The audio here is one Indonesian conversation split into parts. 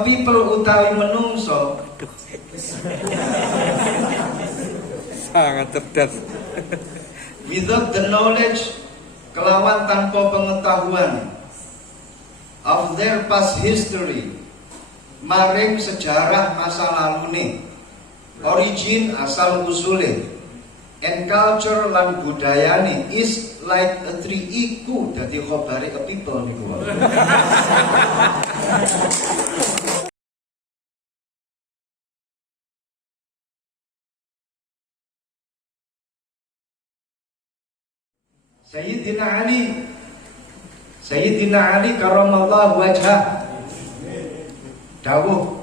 people utawi menungso sangat cerdas. without the knowledge, kelawan tanpa pengetahuan, of their past history, maring sejarah masa lalune, origin asal usule, and culture lan budayane, is like a tree. Iku dadi khobare a people niku wae. Sayyidina Ali karamallahu wajhah dawuh,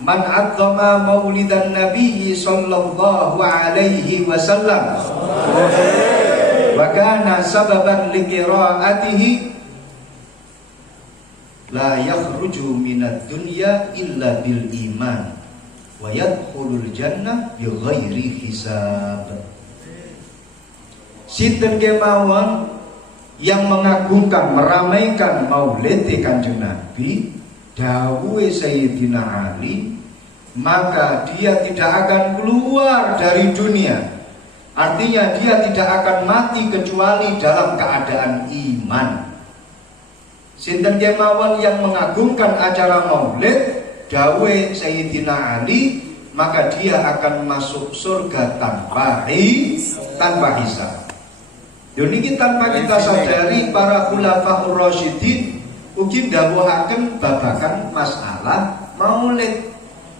man adzama maulidan nabiyyi sallallahu alaihi wasallam wa kana sababan liqiraatihi la yakhruju minad dunya illa bil iman wa yadkhulul jannah bi ghairi hisab. Sinten kemawon yang mengagungkan, meramaikan maulid Kanjeng Nabi, dawuhe Sayyidina Ali, maka dia tidak akan keluar dari dunia. Artinya dia tidak akan mati kecuali dalam keadaan iman. Sinten kemawon yang mengagungkan acara maulid, dawuhe Sayyidina Ali, maka dia akan masuk surga tanpa hisab. Niki tanpa kita sadari para khulafaur rasyidin ugi ndawuhaken babagan masalah maulid.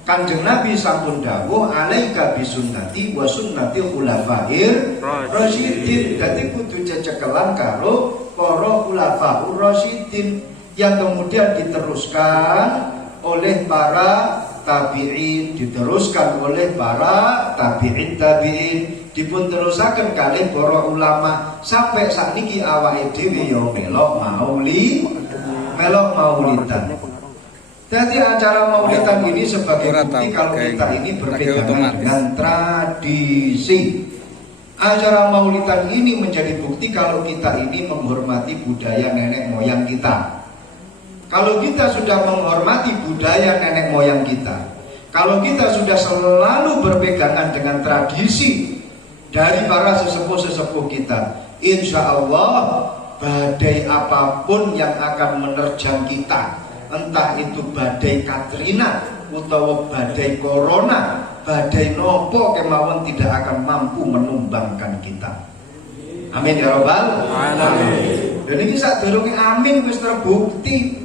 Kanjeng Nabi sampun dawuh alaika bisunnati wa sunnati khulafair rasyidin. Dadi kudu cecekelan karo para khulafaur rasyidin yang kemudian diteruskan oleh para tabi'in, diteruskan oleh para tabi'in, dipun terusaken kalih para ulama sampai sakniki awake dhewe ya melok maulidan. Jadi acara maulidan ini sebagai bukti kalau kita ini berpegangan dengan tradisi. Acara maulidan ini menjadi bukti kalau kita ini menghormati budaya nenek moyang kita. Kalau kita sudah menghormati budaya nenek moyang kita, kalau kita sudah selalu berpegangan dengan tradisi dari para sesepuh-sesepuh kita, insya Allah badai apapun yang akan menerjang kita, entah itu badai Katrina utawa badai Corona, badai nopo kemawon, tidak akan mampu menumbangkan kita. Amin ya Rabbal alamin. Dan ini sadurunge amin wis terbukti.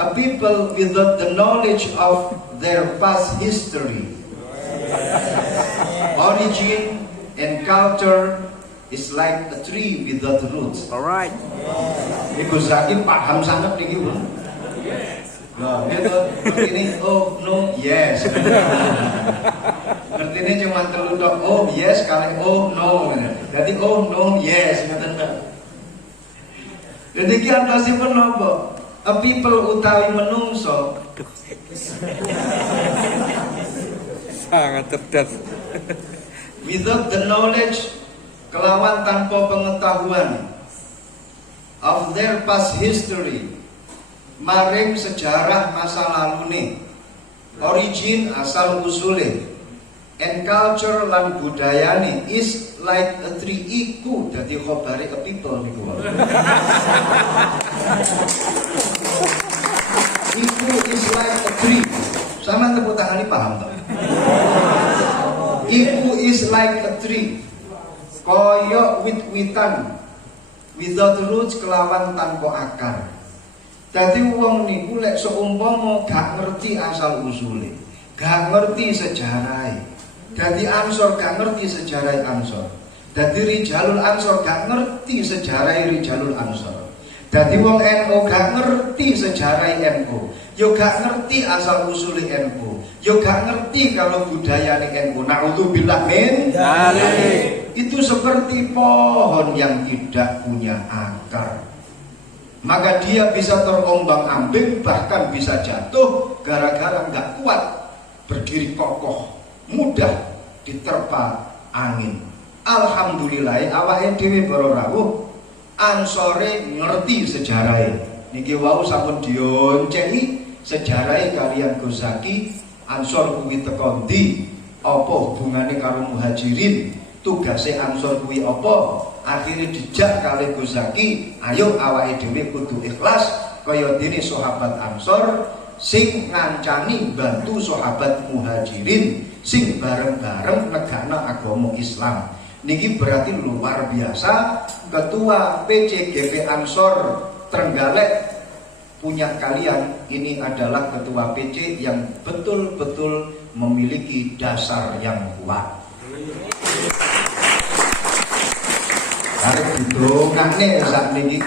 A people without the knowledge of their past history, origin and culture, is like a tree without roots. Alright. Ibu Zaki paham sangat nih Ibu. Nah, ini oh no yes. Ngerti ini cuma telu tok oh yes kali oh no. Jadi oh no yes ngoten. Jadi ki antosipun napa? A people utawi menungso sangat cerdas. without the knowledge, kelawan tanpa pengetahuan, of their past history, maring sejarah masa lalune, origin asal usule, and culture lan budayane, is like a tree. Iku dadi khobare a people niku wae. Iku is like a tree. Sama tepuk tangan ini paham toh? Iku is like a tree. Koyok wit-witan, without roots, kelawan tanpa akar. Jadi wong niku lek seumpama gak ngerti asal usule, gak ngerti sejarah. Jadi Ansor gak ngerti sejarah Ansor. Jadi Rijalul Ansor gak ngerti sejarah Rijalul Ansor. Jadi wong NU gak ngerti sejarah NU. Yo gak ngerti asal usul NU. Yo gak ngerti kalau budaya NU. Na'udzubillah min dzalik. Itu seperti pohon yang tidak punya akar. Maka dia bisa terombang-ambing, bahkan bisa jatuh gara-gara gak kuat berdiri kokoh, mudah diterpa angin. Alhamdulillah awake dhewe para rawuh Ansore ngerti sejarah. Niki wau sampun dionceni sejarah kalian Gozaki Ansor kuwi teko ndi, apa hubungane karo Muhajirin, tugase Ansor kuwi apa. Akhirnya dijak kali Gozaki, ayo awake dhewe kudu ikhlas kaya dene sahabat Ansor sing ngancani bantu sahabat Muhajirin sing bareng-bareng negakno agama Islam. Niki berarti luar biasa. Ketua PCGP Ansor Trenggalek punya kalian ini adalah ketua PC yang betul-betul memiliki dasar yang kuat. Arep didongakne sakniki,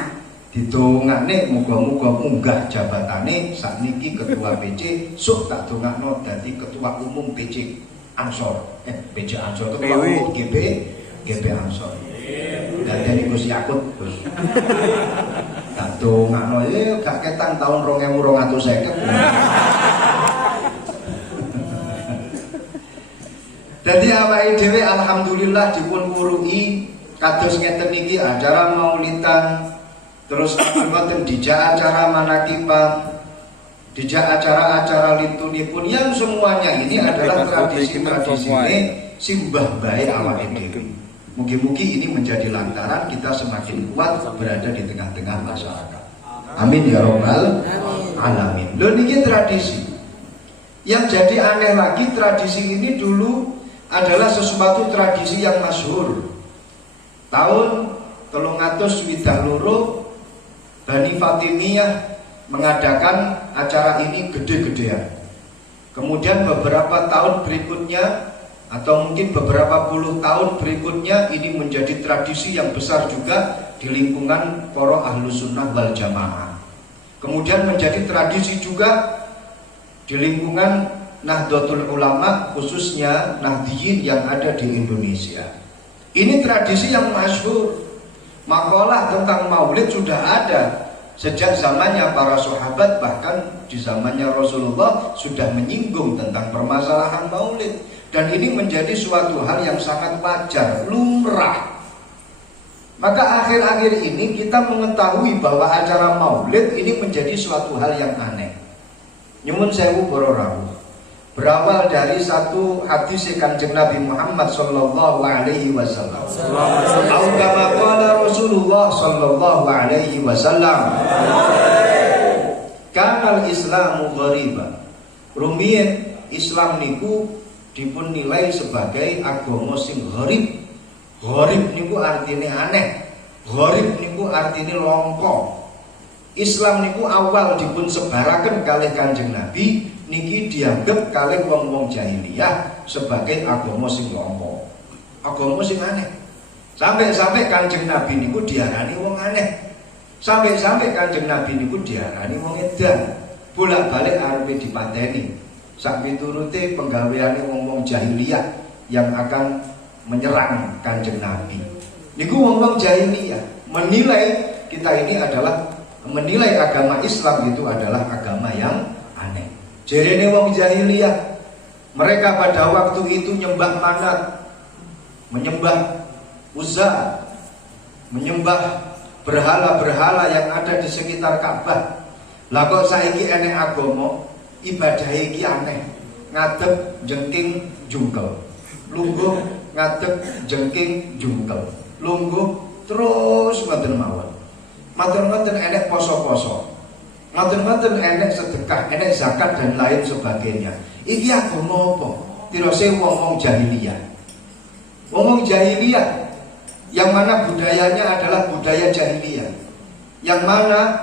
didongakne muga-muga munggah jabatane sakniki ketua PC, sok tak dongakno dadi ketua umum PC Ansor. PC Ansor ketua umum GP Ansor. Dadi Gus Yakut, Gus. Tak dongakno gak ketang tahun 2250. Dadi awake dhewe alhamdulillah dipun wuruhi kados ngeten niki acara maulidan, terus ngoten dijak acara manakiban, dijak acara-acara litunipun yang semuanya ini adalah tradisi-tradisi simbah bae awake dhewe. Mugi-mugi ini menjadi lantaran kita semakin kuat berada di tengah-tengah masyarakat. Amin ya robbal alamin. Lho niki tradisi. Yang jadi aneh lagi, tradisi ini dulu adalah sesuatu tradisi yang masyhur. Tahun 322 Bani Fatimiyah mengadakan acara ini gede-gedean. Kemudian beberapa tahun berikutnya atau mungkin beberapa puluh tahun berikutnya ini menjadi tradisi yang besar juga di lingkungan para Ahlus Sunnah wal Jamaah. Kemudian menjadi tradisi juga di lingkungan Nahdlatul Ulama, khususnya Nahdliyin yang ada di Indonesia. Ini tradisi yang masyhur. Makalah tentang maulid sudah ada sejak zamannya para sahabat, bahkan di zamannya Rasulullah sudah menyinggung tentang permasalahan maulid. Dan ini menjadi suatu hal yang sangat wajar, lumrah. Maka akhir-akhir ini kita mengetahui bahwa acara maulid ini menjadi suatu hal yang aneh. Nyuwun sewu para rawuh. Berawal dari satu hadis Kanjeng Nabi Muhammad sallallahu alaihi wasallam. Au kama qala Rasulullah sallallahu alaihi wasallam. Kanal Islamu ghariba. Rumiyin Islam niku dipun nilai sebagai agama sing gharib. Gharib niku artinya aneh. Gharib niku artinya longko. Islam niku awal dipun sebaraken kalih Kanjeng Nabi niki dianggap kalih wong-wong jahiliyah sebagai agama sing longko. Agama sing aneh. Sampai-sampai Kanjeng Nabi niku diarani wong aneh. Sampai-sampai Kanjeng Nabi niku diarani wong edan. Bolak-balik arepe dipateni. Sak piturute penggaweane wong-wong jahiliyah yang akan menyerang Kanjeng Nabi. Niku wong-wong jahiliyah menilai kita ini adalah menilai agama Islam itu adalah agama yang aneh. Jerene wong jahiliyah, mereka pada waktu itu nyembah Manat, menyembah Uzza, menyembah berhala-berhala yang ada di sekitar Ka'bah. Lah kok saiki enek agama ibadah iki aneh, ngadep jengking jungkel, lungguh ngadep jengking jungkel, lungguh terus ngoten mawon. Matur-matur enek poso-poso, matur-matur enek sedekah, enek zakat dan lain sebagainya. Iki agama apa? Tirose wong-wong jahiliyah. Wong-wong jahiliyah yang mana budayanya adalah budaya jahiliyah, yang mana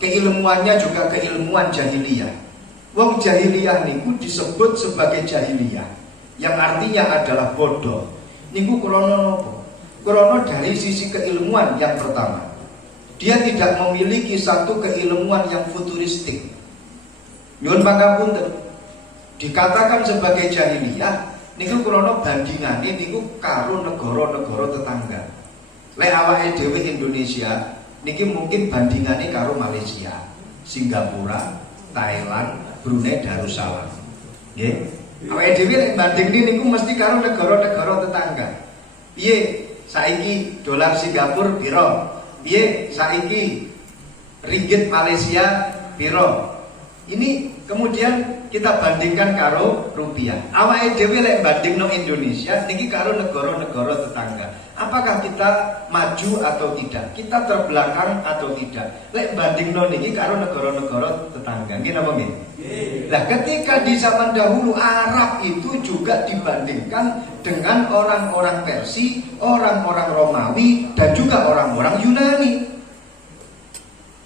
keilmuannya juga keilmuan jahiliyah. Wong jahiliyah niku disebut sebagai jahiliyah, yang artinya adalah bodoh. Niku krana napa? Krana dari sisi keilmuan yang pertama, dia tidak memiliki satu keilmuan yang futuristik. Nyuwun pangapunten, dikatakan sebagai jahiliyah niku krana bandingane niku karo negara-negara tetangga. Lek awake dhewe Indonesia niki mungkin bandingane karo Malaysia, Singapura, Thailand, Brunei Darussalam. Nggih. Awake dhewe nek bandingne niku mesti karo negara-negara tetangga. Piye saiki dolar Singapura piro? Piye saiki ringgit Malaysia piro? Ini kemudian kita bandingkan karo rupiah. Awake dhewe lek bandingno Indonesia niki karo negara-negara tetangga. Apakah kita maju atau tidak? Kita terbelakang atau tidak? Lek bandingno niki karo negara-negara tetangga. Nggih napa nggih? Nah, ketika di zaman dahulu Arab itu juga dibandingkan dengan orang-orang Persia, orang-orang Romawi dan juga orang-orang Yunani.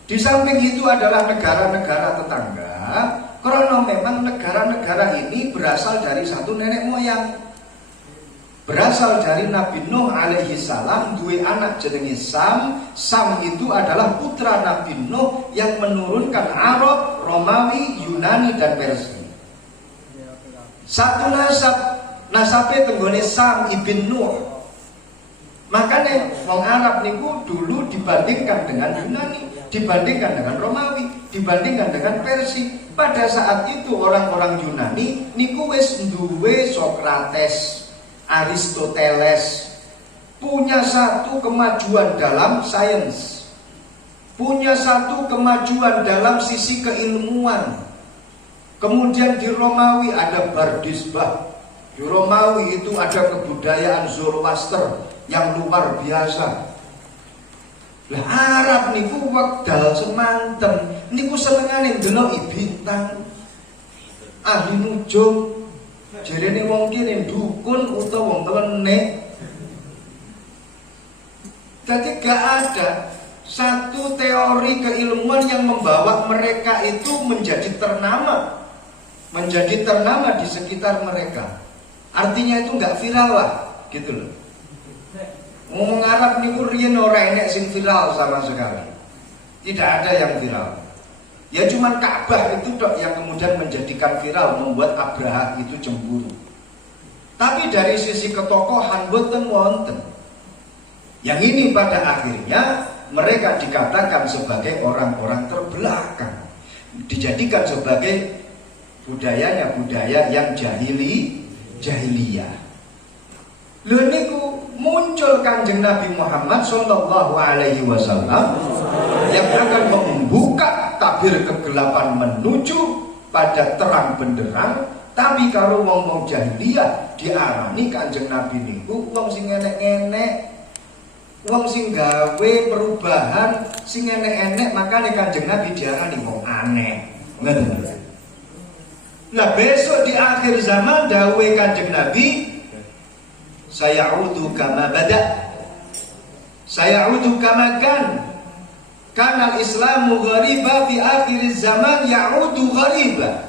Di samping itu adalah negara-negara tetangga, karena memang negara-negara ini berasal dari satu nenek moyang. Berasal dari Nabi Nuh alaihi salam, duwe anak jenenge Sam. Sam itu adalah putra Nabi Nuh yang menurunkan Arab, Romawi, Yunani dan Persia. Satu nasabnya tenggone Sam ibn Nuh. Makanya wong Arab niku dulu dibandingkan dengan Yunani, dibandingkan dengan Romawi, dibandingkan dengan Persia. Pada saat itu orang-orang Yunani niku wis duwe Sokrates, Aristoteles, punya satu kemajuan dalam sains, punya satu kemajuan dalam sisi keilmuan. Kemudian di Romawi ada Bardisbah. Di Romawi itu ada kebudayaan Zoroaster yang luar biasa. Lah Arab niku wekdal semanten niku senengane ndelok bintang, ahli nujum, jarene wong kene dukun utawa wong klenek. Jadi gak ada satu teori keilmuan yang membawa mereka itu menjadi ternama di sekitar mereka. Artinya itu gak viral lah, gitu loh. Ngomong Arab niku riyen ora enek sing viral sama sekali. Tidak ada yang viral. Ya cuman Ka'bah itu dok yang kemudian menjadikan viral, membuat Abraha itu cemburu. Tapi dari sisi ketokohan boten wonten. Yang ini pada akhirnya mereka dikatakan sebagai orang-orang terbelakang. Dijadikan sebagai budayanya budaya yang jahiliyah. Lho niku muncul Kanjeng Nabi Muhammad sallallahu alaihi wasallam yang akan membuka tabir kegelapan menuju pada terang benderang. Tapi kalau wong-wong jahiliyah diarani Kanjeng Nabi niku wong sing enek-enek, wong sing gawe perubahan sing enek-enek, makanya Kanjeng Nabi diarani wong aneh. Ngoten. Nah besok di akhir zaman dawuh Kanjeng Nabi, sayaudu kama bada, sayaudu kama kan al-islamu ghariba fi akhir zaman yaudu ghariba.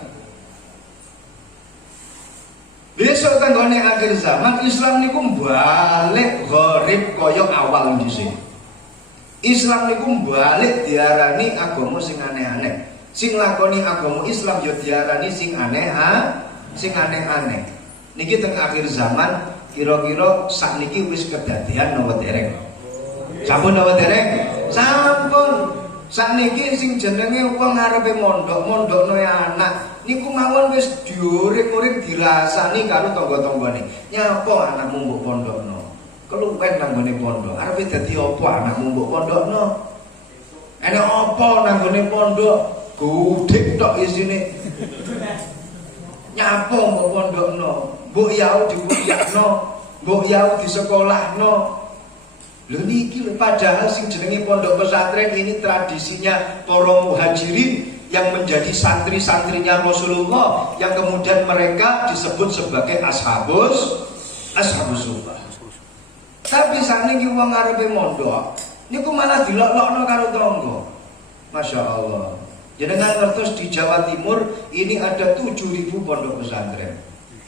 Besok tanggone akhir zaman Islam niku balik gharib kaya awal dhisik. Islam niku balik diarani agama sing aneh-aneh. Sing lakoni agama Islam ya diarani sing aneh-aneh. Niki teng akhir zaman kira-kira sakniki wis kedadian napa dereng? Sampun napa dereng? Sampun. Sakniki sing jenenge wong arepe mondokno anak niku mawon wis diuring-uring dirasani karo tangga-tanggane. Nyapa anakmu mbok pondokno? Keluwen nang gone pondok. Arepe dadi apa anakmu mbok pondokno? Enek apa nang gone pondok? Gudik tok isine. Nyapa mbok pondokno? Mbok yau dikuliahno, mbok yau di sekolahno. Lho niki lho, padahal sing jenenge pondok pesantren ini tradisinya para muhajirin yang menjadi santri-santrinya Rasulullah, yang kemudian mereka disebut sebagai ashabus suffah. Tapi sakniki wong arepe mondok niku malah dilok-lokno karo tangga. Masya Allah. Jenengan ngertos di Jawa Timur ini ada 7.000 pondok pesantren.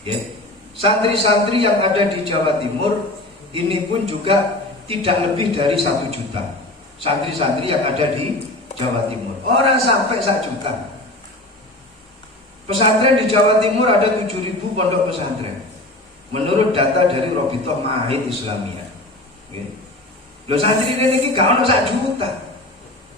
Okay. Santri-santri yang ada di Jawa Timur ini pun juga tidak lebih dari 1 juta. Santri-santri yang ada di Jawa Timur orang sampai 1 juta. Pesantren di Jawa Timur ada 7.000 pondok pesantren menurut data dari Robitoh Ma'ahid Islamiyah. Okay. Loh santri ini gak ono 1 juta.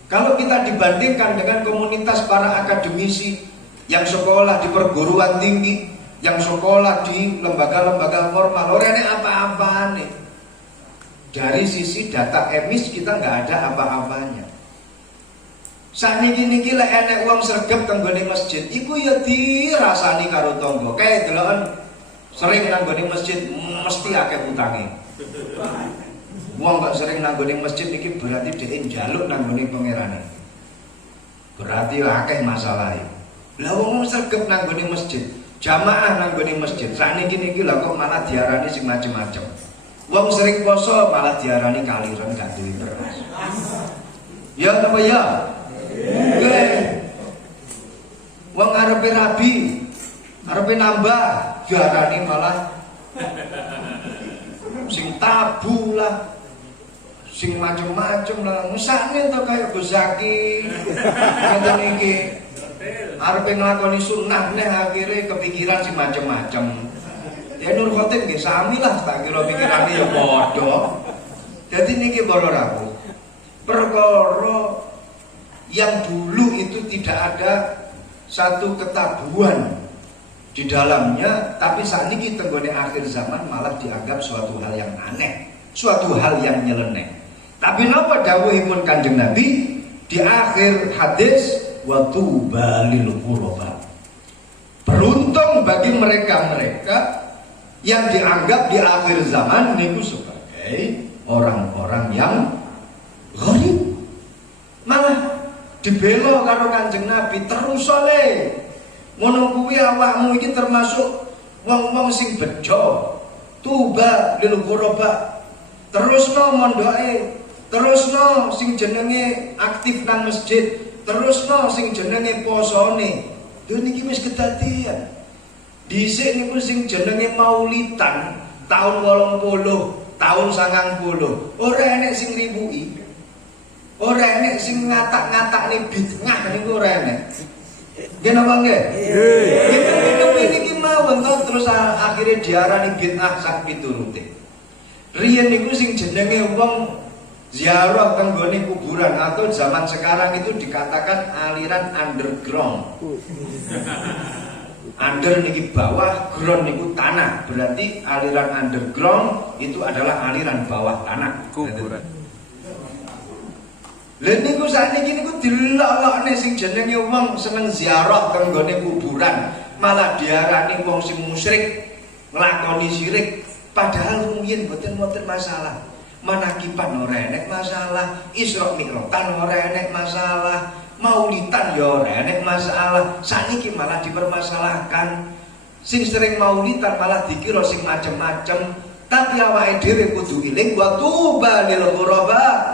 Kalau kita dibandingkan dengan komunitas para akademisi yang sekolah di perguruan tinggi, yang sekolah di lembaga-lembaga formal, orangnya apa-apa nih. Dari sisi data emis kita nggak ada apa-apanya. Saniki lek enek wong sregep teng gone masjid, iku ya dirasani karo tangga. Kae deloken sering nang gone masjid mesti akeh utange. Wong kok sering nang gone masjid iki berarti dhek njaluk nang gone pangerane. Berarti akeh masalahe. Lah wong sregep nang gone masjid, jamaah nang gone masjid. Saniki lha kok malah diarani sing macem-macem. Wong sering poso malah diarani kaliren gak duwe beras. Ya napa ya? Wong arepe rabi, arepe nambah, diarani malah sing tabu lah, sing macem-macem lah. Ngesane to kaya Gus Zaki, ngoten iki. Arepe nglakoni sunnah neh akhire kepikiran sing macem-macem. Ya Nur Khotim nggih sami lah, tak kira pikirane ya padha. Dadi niki para rawuh. Perkara yang dulu itu tidak ada satu ketabuhan di dalamnya, tapi saat ini tenggone akhir zaman malah dianggap suatu hal yang aneh, suatu hal yang nyeleneh. Tapi napa dawuhipun Kanjeng Nabi di akhir hadis, wa tuba lil ghuraba. Beruntung bagi mereka-mereka yang dianggap di akhir zaman niku sebagai orang-orang yang gharib. Malah dibela karo Kanjeng Nabi terus oleh ngono kuwi awakmu iki termasuk wong-wong sing bejo. Tuba lil ghuraba. Terusno mondoke, terusno sing jenenge aktif nang masjid, terusno sing jenenge posone. Lho niki wis kedadian. Dhisik niku sing jenenge maulidan tahun 80, tahun 90. Ora enek sing ribuki. Ora enek sing ngatak-ngatakne bid'ah niku ora enek. Nggih napa nggih? Nggih. Niki mawon to terus akhire diarani bid'ah sak piturute. Riyen niku sing jenenge wong ziarah teng gone kuburan atau zaman sekarang itu dikatakan aliran underground. Under niki bawah, ground niku tanah. Berarti aliran underground itu adalah aliran bawah tanah. Kuburan. Lha niku sakniki niku dilok-lokne sing jenenge wong seneng ziarah teng gone kuburan, malah diarani wong sing musyrik, nglakoni syirik. Padahal rumiyin mboten masalah. Manakipan ora enek masalah, Isra Mi'rajan ora enek masalah, maulidan ya ora enek masalah. Saniki malah dipermasalahkan. Sing sering maulidan malah dikira sing macem-macem. Tapi awake dhewe kudu eling wa tuba lil ghuraba.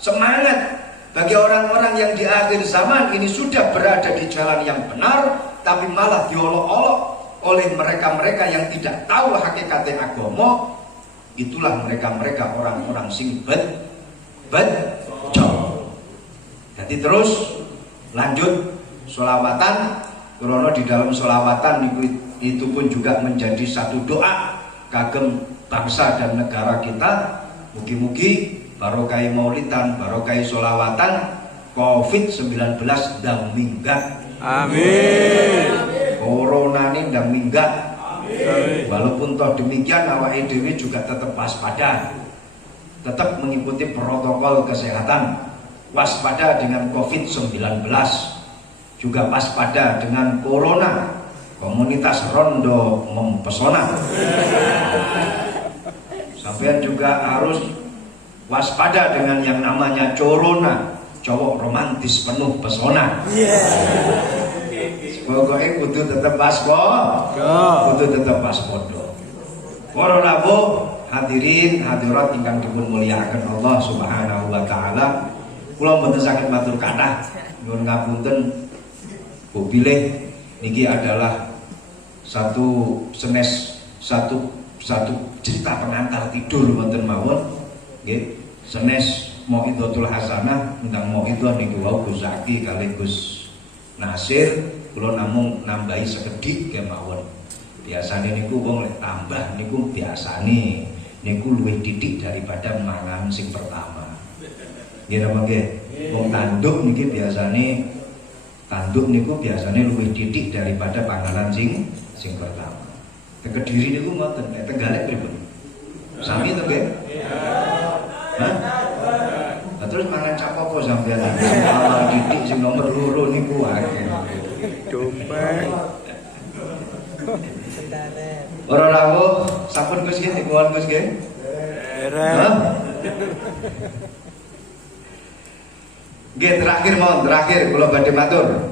Semangat bagi orang-orang yang di akhir zaman ini sudah berada di jalan yang benar, tapi malah diolok-olok oleh mereka-mereka yang tidak tahu hakikatnya agama. Itulah mereka-mereka orang-orang sing bejo. Jadi terus lanjut sholawatan. Karena di dalam sholawatan itu pun juga menjadi satu doa kagem bangsa dan negara kita. Mugi-mugi barokai maulidan, barokai sholawatan, COVID-19 ndang minggat. Amin. Corona ini ndang minggat. Amin. Walaupun toh demikian awake dhewe juga tetap waspada, tetap mengikuti protokol kesehatan, waspada dengan COVID-19, juga waspada dengan corona. Komunitas Rondo mempesona. Sampean juga harus waspada dengan yang namanya corona, cowok romantis penuh pesona. Pokoknya kudu tetap waspada, kudu tetap waspada. Para rawuh hadirin hadirat ingkang dipun mulyakaken Allah Subhanahu wa taala. Kula mboten saged matur kathah, nyuwun ngapunten. Bu bilih niki adalah satu cerita pengantar tidur wonten mawon. Nggih, senes Mauidhatul Hasanah tentang mauidhah niku wau Gus Zaki kali Gus Nasir. Kula namung nambahi sekedhik kemawon. Biasane niku wong lek tambah niku biasane niku luwih titik daripada mangan sing pertama. Nggih napa nggih? Wong tanduk niki biasane luwih titik daripada panganan sing pertama. Teng Kediri niku ngoten, nek Trenggalek pripun? Sami to nggih? Hah? Nah, terus mangan capoko sampean. Awal titik sing nomor loro niku akeh. Dompet. Ora rawuh, sampun Gus nggih dikuwon Gus nggih. Eren. Nggih terakhir kula badhe matur.